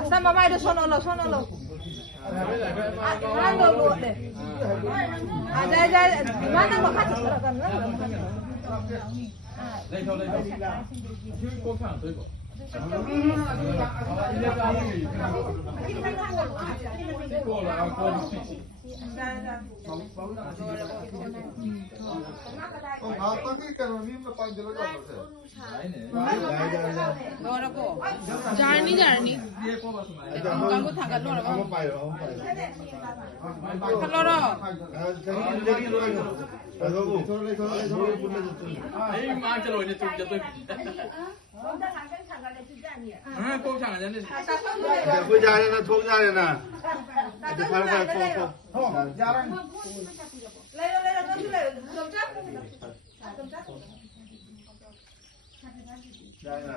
Asal mama itu sono lo. Ano lo deh. Ada mana mau kasih kan? Lấy thôi. Chứ cô thẳng tới cổ. Cô là cô Jarni. Kamu tanggal lo apa? Kalau lo. mang cho rồi chụp cho tôi. Cô thẳng ở đây. Cô ra đây là thuốc ra đây nè. Để phải cô. Lấy cầm chắc. Đây nè.